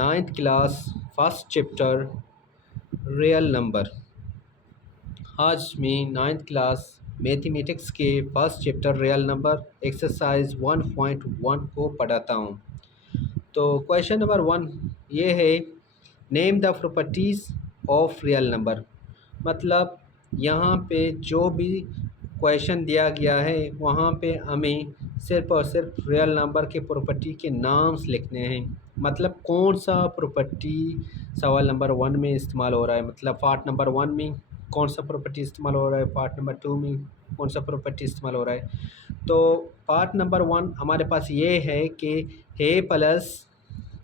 Ninth class first chapter real number. आज मैं ninth class mathematics के first chapter real number exercise 1.1 को पढ़ाता हूँ। तो क्वेश्चन नंबर 1 ये है, name the properties of real number. मतलब यहाँ पे जो भी क्वेश्चन दिया गया है वहाँ पे हमें सिर्फ और सिर्फ रियल नंबर के प्रॉपर्टी के नाम्स लिखने हैं। मतलब कौन सा प्रॉपर्टी सवाल नंबर 1 में इस्तेमाल हो रहा है, मतलब पार्ट नंबर 1 में कौन सा प्रॉपर्टी इस्तेमाल हो रहा है, पार्ट नंबर 2 में कौन सा प्रॉपर्टी इस्तेमाल हो रहा है। तो पार्ट नंबर 1 हमारे पास ये है कि A plus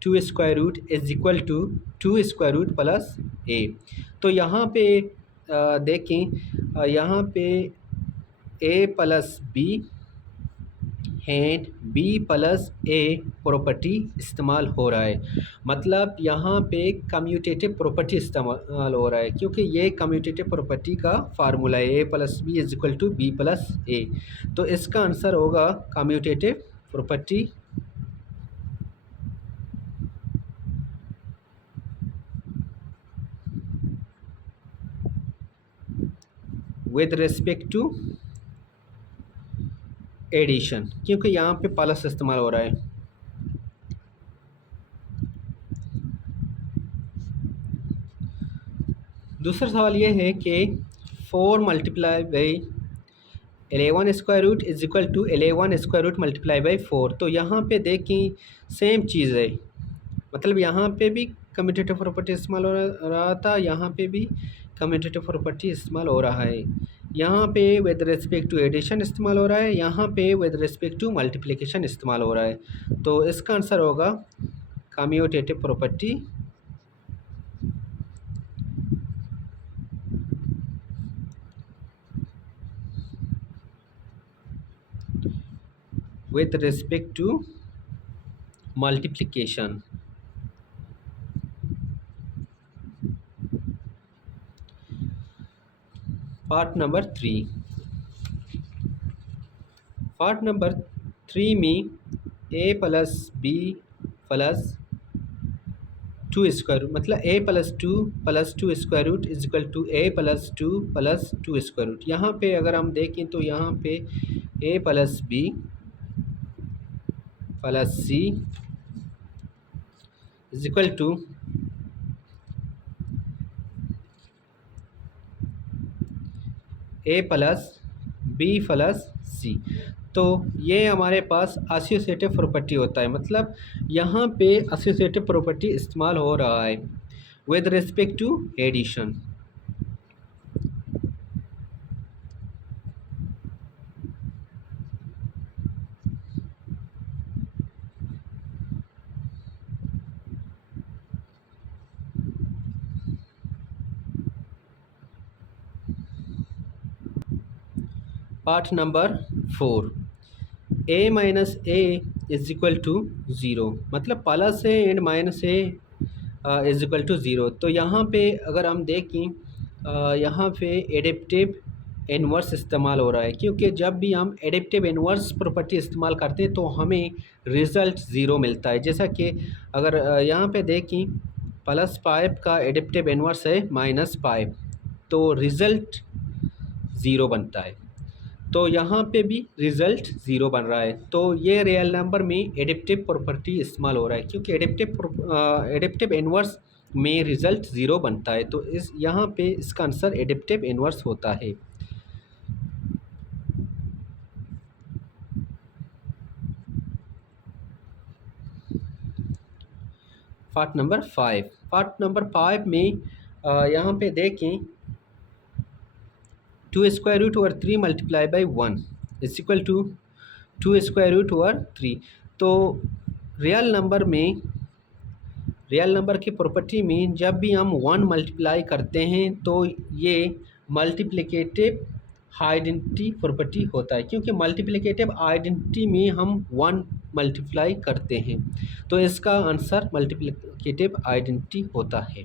2 square root is equal to 2 square root plus A. तो यहाँ पे देखें, यहाँ पे A plus B and B plus A property इस्तेमाल हो रहा है। मतलब यहाँ पे कम्यूटेटिव प्रॉपर्टी इस्तेमाल हो रहा है, क्योंकि ये कम्यूटेटिव प्रॉपर्टी का फार्मूला है, A plus B is equal to B plus A. तो इसका आंसर होगा commutative property with respect to addition, क्योंकि यहाँ पे प्लस इस्तेमाल हो रहा है। दूसरा सवाल ये है कि 4 multiply by 11 square root is equal to 11 square root multiply by 4। तो यहाँ पे देखें सेम चीज़ है, मतलब यहाँ पे भी कम्यूटेटिव प्रॉपर्टी इस्तेमाल हो रहा था, यहाँ पे भी कम्यूटेटिव प्रॉपर्टी इस्तेमाल हो रहा है। यहाँ पे विद रिस्पेक्ट टू एडिशन इस्तेमाल हो रहा है, यहाँ पे विद रिस्पेक्ट टू मल्टीप्लिकेशन इस्तेमाल हो रहा है। तो इसका आंसर होगा commutative property with respect to multiplication। Part number 3, part number 3 में A plus B plus 2 square root, मतलब A plus two square root is equal to A plus 2 square root. यहाँ पे अगर हम देखें तो यहाँ पे A plus B plus C is equal to A plus B plus C. तो ये हमारे पास एसोसिएटिव प्रॉपर्टी होता है, मतलब यहाँ पे एसोसिएटिव प्रॉपर्टी इस्तेमाल हो रहा है with respect to addition. Part number 4, A minus A is equal to 0, मतलब plus A and minus A is equal to 0। तो यहाँ पे अगर हम देखें, यहाँ पे एडिप्टिव इन्वर्स इस्तेमाल हो रहा है, क्योंकि जब भी हम एडिप्टिव इन्वर्स प्रॉपर्टी इस्तेमाल करते हैं तो हमें रिज़ल्ट ज़ीरो मिलता है। जैसा कि अगर यहाँ पे देखें प्लस 5 का एडिप्टिव इन्वर्स है माइनस 5, तो रिज़ल्ट ज़ीरो बनता है। तो यहाँ पे भी रिज़ल्ट ज़ीरो बन रहा है। तो ये रियल नंबर में एडिप्टिव प्रॉपर्टी इस्तेमाल हो रहा है, क्योंकि एडिप्टिव इन्वर्स में रिज़ल्ट ज़ीरो बनता है। तो इस यहाँ पे इसका आंसर एडिप्टिव इन्वर्स होता है। पार्ट नंबर 5, पार्ट नंबर 5 में यहाँ पे देखें 2 square root over 3 multiply by 1 is equal to 2 square root over 3। तो रियल नंबर की प्रॉपर्टी में जब भी हम 1 मल्टीप्लाई करते हैं तो ये मल्टीप्लिकेटिव आइडेंटिटी प्रॉपर्टी होता है, क्योंकि मल्टीप्लिकेटिव आइडेंटिटी में हम 1 मल्टीप्लाई करते हैं। तो इसका आंसर मल्टीप्लिकेटिव आइडेंटिटी होता है।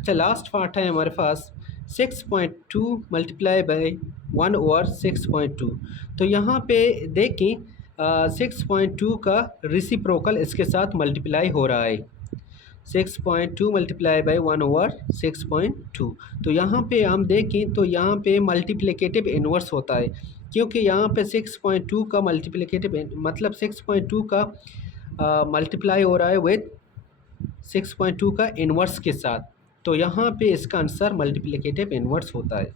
अच्छा, लास्ट पार्ट है हमारे पास 6.2 मल्टीप्लाई बाई 1/6.2। तो यहाँ पे देखें 6.2 का रिसिप्रोकल इसके साथ मल्टीप्लाई हो रहा है। 6.2 मल्टीप्लाई बाई 1/6.2। तो यहाँ पे हम देखें तो यहाँ पे मल्टीप्लिकेटिव इन्वर्स होता है, क्योंकि यहाँ पे 6.2 का मल्टीप्लिकेटिव मतलब 6.2 का मल्टीप्लाई हो रहा है विद 6.2 का इन्वर्स के साथ। तो यहाँ पे इसका आंसर मल्टीप्लिकेटिव इन्वर्स होता है।